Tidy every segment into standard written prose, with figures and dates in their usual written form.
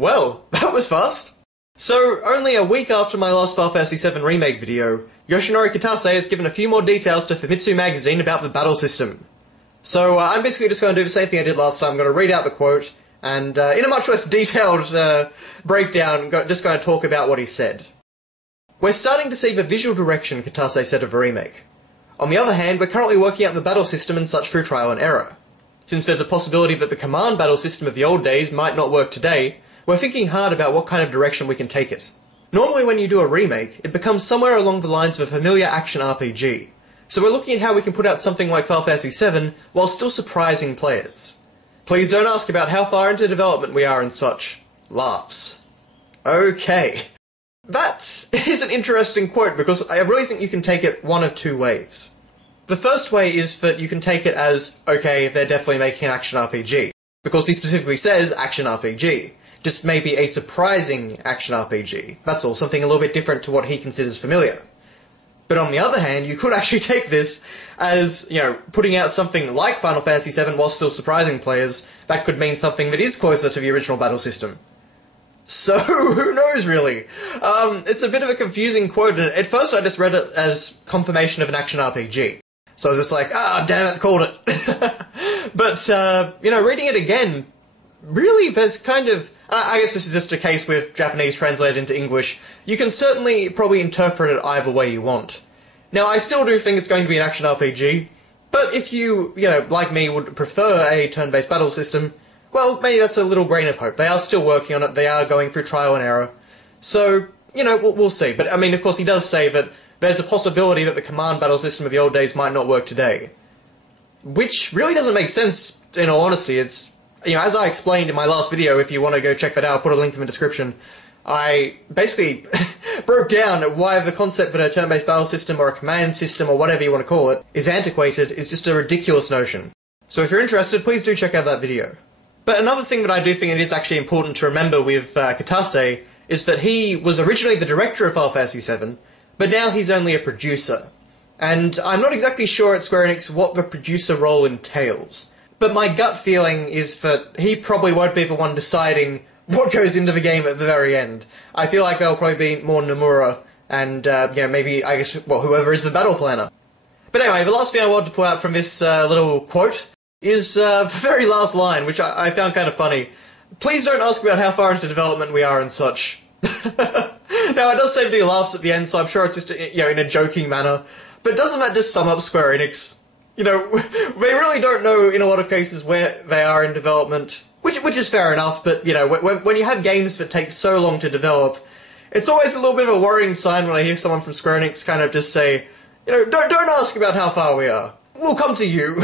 Well, that was fast! So, only a week after my last FFVII Remake video, Yoshinori Kitase has given a few more details to Famitsu magazine about the battle system. So, I'm basically just going to do the same thing I did last time. I'm going to read out the quote, and in a much less detailed breakdown, just going to talk about what he said. We're starting to see the visual direction, Kitase said of the remake. On the other hand, we're currently working out the battle system and such through trial and error. Since there's a possibility that the command battle system of the old days might not work today, we're thinking hard about what kind of direction we can take it. Normally when you do a remake, it becomes somewhere along the lines of a familiar action RPG. So we're looking at how we can put out something like FFVII while still surprising players. Please don't ask about how far into development we are and such. Laughs. Okay. That is an interesting quote because I really think you can take it one of two ways. The first way is that you can take it as, okay, they're definitely making an action RPG. Because he specifically says action RPG. Just maybe a surprising action RPG. That's all, something a little bit different to what he considers familiar. But on the other hand, you could actually take this as, putting out something like Final Fantasy VII while still surprising players. That could mean something that is closer to the original battle system. So, who knows really? It's a bit of a confusing quote, and at first I just read it as confirmation of an action RPG. So I was just like, damn it, called it. But, reading it again, really there's kind of... I guess this is just a case with Japanese translated into English. You can certainly probably interpret it either way you want. Now, I still do think it's going to be an action RPG, but if you, like me, would prefer a turn-based battle system, well, maybe that's a little grain of hope. They are still working on it, they are going through trial and error. So, we'll see. But, of course, he does say that there's a possibility that the command battle system of the old days might not work today. Which really doesn't make sense, in all honesty. It's... as I explained in my last video, if you want to go check that out, I'll put a link in the description. I basically broke down why the concept that a turn-based battle system or a command system or whatever you want to call it is antiquated is just a ridiculous notion. So if you're interested, please do check out that video. But another thing that I do think it is actually important to remember with Kitase is that he was originally the director of FFVII, but now he's only a producer. And I'm not exactly sure at Square Enix what the producer role entails. But my gut feeling is that he probably won't be the one deciding what goes into the game at the very end. I feel like there'll probably be more Nomura and, maybe, I guess, whoever is the battle planner. But anyway, the last thing I wanted to pull out from this little quote is the very last line, which I found kind of funny. Please don't ask about how far into development we are and such. Now, it does say that he laughs at the end, so I'm sure it's just, in a joking manner. But doesn't that just sum up Square Enix? They really don't know in a lot of cases where they are in development, which is fair enough, but, when you have games that take so long to develop, it's always a little bit of a worrying sign when I hear someone from Square Enix kind of just say, don't ask about how far we are. We'll come to you.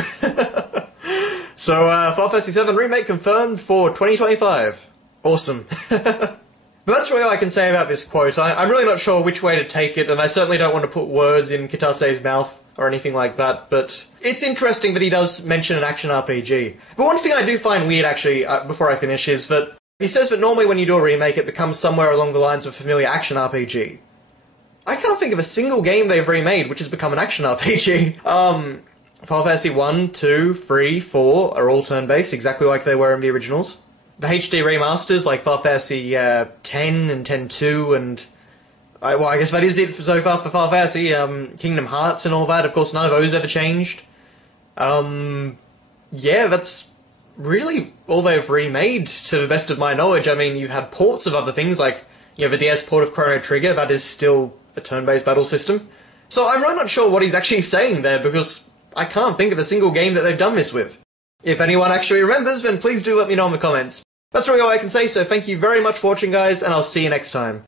So, FFVII Remake confirmed for 2025. Awesome. But that's really all I can say about this quote. I'm really not sure which way to take it, and I certainly don't want to put words in Kitase's mouth or anything like that, but it's interesting that he does mention an action RPG. But one thing I do find weird, actually, before I finish, is that he says that normally when you do a remake, it becomes somewhere along the lines of a familiar action RPG. I can't think of a single game they've remade which has become an action RPG. Final Fantasy 1, 2, 3, 4 are all turn-based, exactly like they were in the originals. The HD remasters, like Final Fantasy 10 and 10-2, and... I guess that is it so far for Final Fantasy, Kingdom Hearts and all that. Of course, none of those ever changed. Yeah, that's really all they've remade, to the best of my knowledge. I mean, you've had ports of other things, like, the DS port of Chrono Trigger, that is still a turn-based battle system. So I'm really not sure what he's actually saying there, because I can't think of a single game that they've done this with. If anyone actually remembers, then please do let me know in the comments. That's really all I can say, so thank you very much for watching, guys, and I'll see you next time.